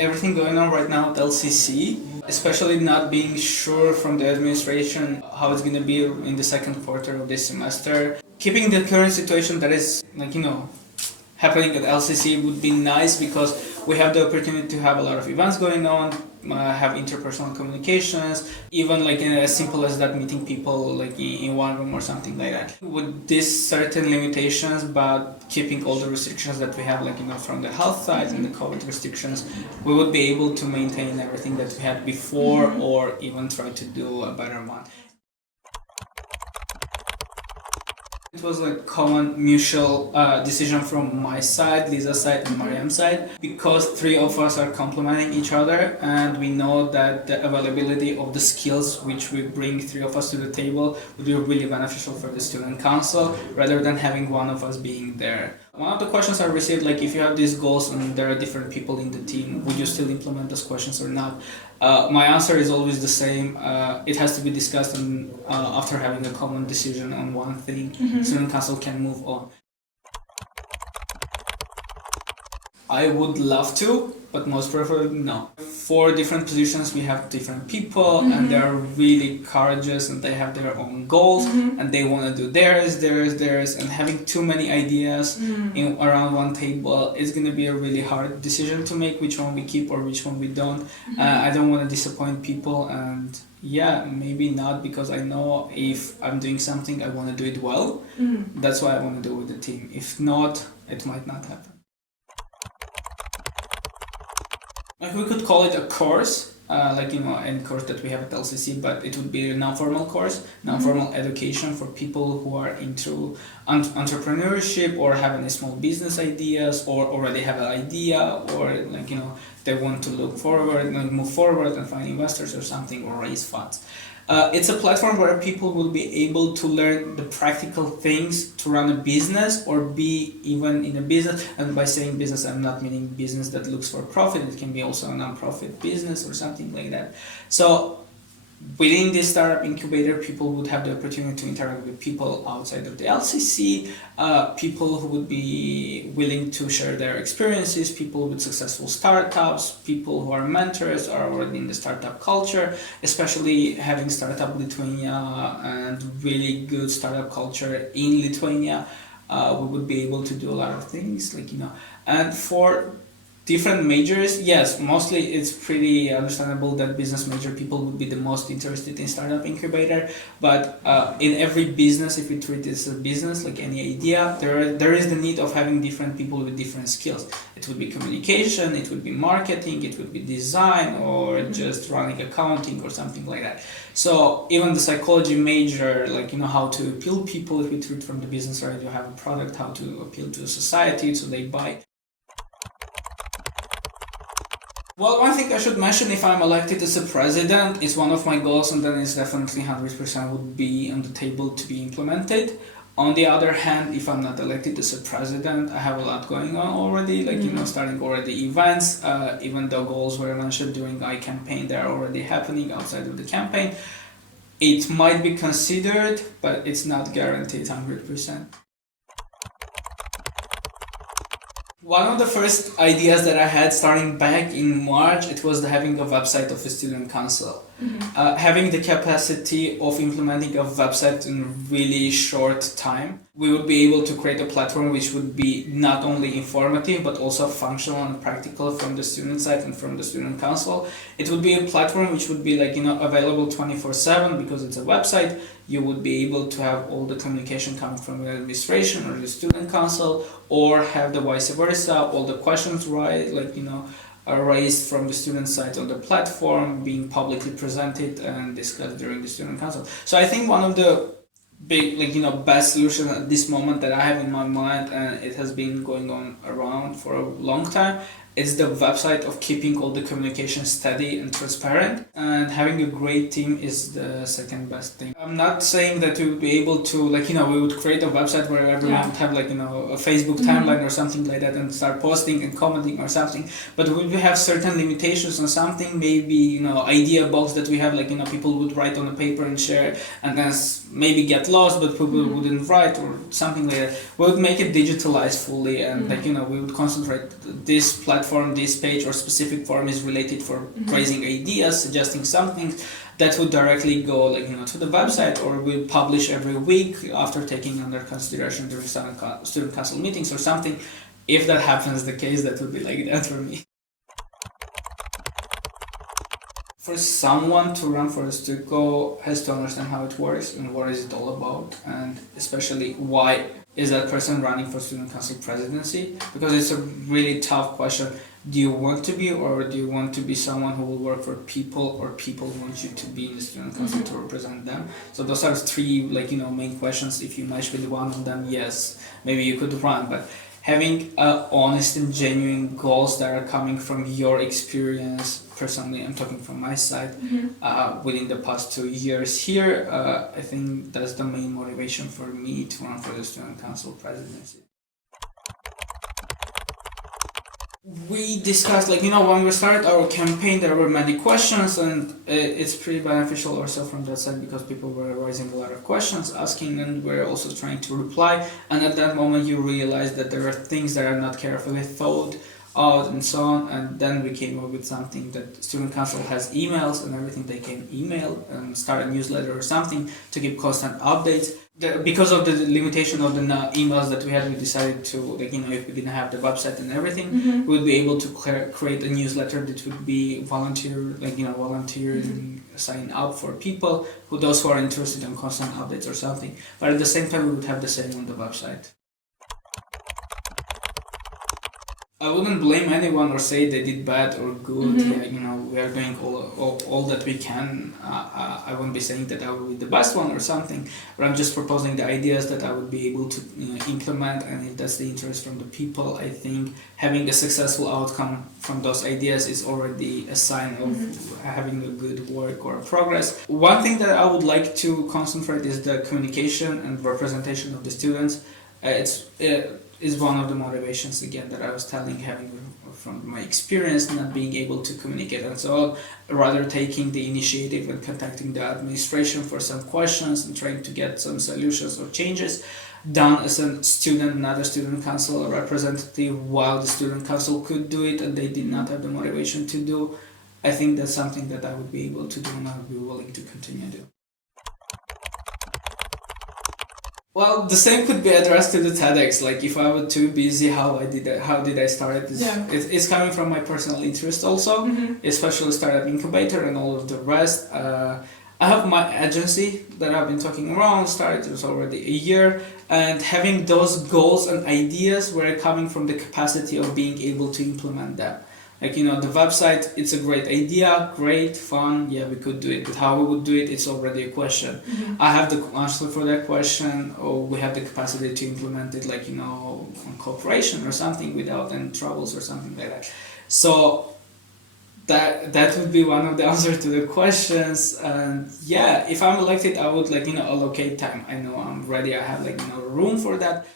everything going on right now at LCC, especially not being sure from the administration how it's going to be in the second quarter of this semester. Keeping the current situation that is, happening at LCC would be nice because we have the opportunity to have a lot of events going on, have interpersonal communications, even as simple as that, meeting people in one room or something like that. With these certain limitations, but keeping all the restrictions that we have, from the health side and the COVID restrictions, we would be able to maintain everything that we had before or even try to do a better one. It was a common mutual decision from my side, Lisa's side, and Mariam's side, because three of us are complementing each other, and we know that the availability of the skills which we bring three of us to the table would be really beneficial for the student council, rather than having one of us being there. One of the questions I received, if you have these goals and there are different people in the team, would you still implement those questions or not? My answer is always the same. It has to be discussed, and after having a common decision on one thing, student council can move on. I would love to, but most preferably no. For different positions, we have different people, and they are really courageous, and they have their own goals, and they want to do theirs, and having too many ideas around one table is going to be a really hard decision to make, which one we keep or which one we don't. I don't want to disappoint people, and maybe not, because I know if I'm doing something, I want to do it well. That's why I want to do it with the team. If not, it might not happen. We could call it a course, any course that we have at LCC, but it would be a non-formal course, non-formal education for people who are into entrepreneurship or have any small business ideas, or already have an idea, or they want to look forward, move forward and find investors or something, or raise funds. It's a platform where people will be able to learn the practical things to run a business or be even in a business. And by saying business, I'm not meaning business that looks for profit. It can be also a non-profit business or something like that. So within this startup incubator, people would have the opportunity to interact with people outside of the LCC, people who would be willing to share their experiences, people with successful startups, people who are mentors, are already in the startup culture, especially having Startup Lithuania and really good startup culture in Lithuania. We would be able to do a lot of things, and for different majors, yes, mostly it's pretty understandable that business major people would be the most interested in startup incubator, but in every business, if you treat it as a business, like any idea, there is the need of having different people with different skills. It would be communication, it would be marketing, it would be design, or just running accounting or something like that. So even the psychology major, how to appeal people, if we treat from the business side, you have a product, how to appeal to society so they buy. Well, one thing I should mention, if I'm elected as a president, is one of my goals, and then it's definitely 100% would be on the table to be implemented. On the other hand, if I'm not elected as a president, I have a lot going on already, starting already events, even the goals were mentioned during my campaign, they're already happening outside of the campaign. It might be considered, but it's not guaranteed 100%. One of the first ideas that I had starting back in March, it was having a website of a student council. Having the capacity of implementing a website in really short time, we would be able to create a platform which would be not only informative but also functional and practical from the student side and from the student council. It would be a platform which would be available 24/7 because it's a website. You would be able to have all the communication coming from the administration or the student council, or have the vice versa, all the questions are raised from the student side on the platform being publicly presented and discussed during the student council. So I think one of the big best solution at this moment that I have in my mind, and it has been going on around for a long time, is the website of keeping all the communication steady and transparent, and having a great team is the second best thing. I'm not saying that we would be able to we would create a website where everyone would have a Facebook timeline or something like that and start posting and commenting or something, but we would have certain limitations on something, maybe idea box that we have, people would write on a paper and share, and then maybe get lost, but people wouldn't write or something like that. We would make it digitalized fully, and we would concentrate this platform platform, this page or specific forum is related for raising ideas, suggesting something, that would directly go to the website, or we'll publish every week after taking under consideration during student council meetings or something. If that happens the case, that would be that for me. For someone to run for a StuCo has to understand how it works and what is it all about, and especially why is that person running for student council presidency, because it's a really tough question. Do you want to be, or do you want to be someone who will work for people, or people want you to be in the student council to represent them? So those are three main questions. If you match with one of them, yes, maybe you could run. But having honest and genuine goals that are coming from your experience, personally, I'm talking from my side, within the past 2 years here, I think that's the main motivation for me to run for the student council presidency. We discussed, when we started our campaign, there were many questions, and it's pretty beneficial also from that side, because people were raising a lot of questions, asking, and we're also trying to reply. And at that moment, you realize that there are things that are not carefully thought out and so on. And then we came up with something that student council has emails and everything. They can email and start a newsletter or something to give constant updates. Because of the limitation of the emails that we had, we decided to, if we didn't have the website and everything, we would be able to create a newsletter that would be volunteer and sign up for people, those who are interested in constant updates or something. But at the same time, we would have the same on the website. I wouldn't blame anyone or say they did bad or good. We are doing all that we can. I won't be saying that I will be the best one or something, but I'm just proposing the ideas that I would be able to implement, and if that's the interest from the people, I think having a successful outcome from those ideas is already a sign of having a good work or progress. One thing that I would like to concentrate is the communication and representation of the students. Is one of the motivations, again, that I was having from my experience, not being able to communicate and so on, rather taking the initiative and contacting the administration for some questions and trying to get some solutions or changes done as a student, not a student council representative, while the student council could do it and they did not have the motivation to do. I think that's something that I would be able to do and I would be willing to continue to do. Well, the same could be addressed to the TEDx. If I were too busy, how did I start it? It's coming from my personal interest also, especially Startup Incubator and all of the rest. I have my agency that I've been talking around, started it was already a year, and having those goals and ideas were coming from the capacity of being able to implement them. The website, it's a great idea, great, fun, yeah, we could do it, but how we would do it, it's already a question. I have the answer for that question, or we have the capacity to implement it, on cooperation or something without any troubles or something like that. So that would be one of the answers to the questions. And yeah, if I'm elected, I would allocate time. I know I'm ready, I have room for that.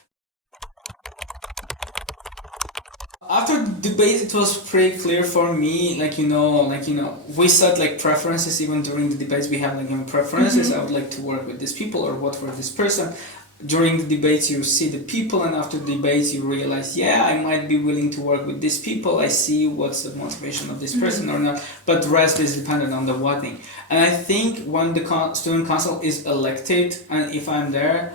After the debate, it was pretty clear for me, we set preferences. Even during the debates, we have preferences. I would like to work with these people or vote for this person. During the debates, you see the people, and after the debates, you realize, yeah, I might be willing to work with these people. I see what's the motivation of this person or not, but the rest is dependent on the voting. And I think when the student council is elected, and if I'm there,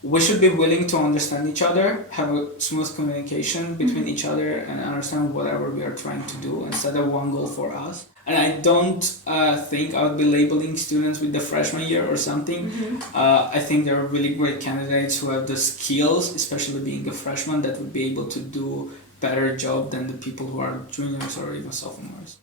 we should be willing to understand each other, have a smooth communication between each other, and understand whatever we are trying to do and set a one goal for us. And I don't think I would be labeling students with the freshman year or something. I think there are really great candidates who have the skills, especially being a freshman, that would be able to do better job than the people who are juniors or even sophomores.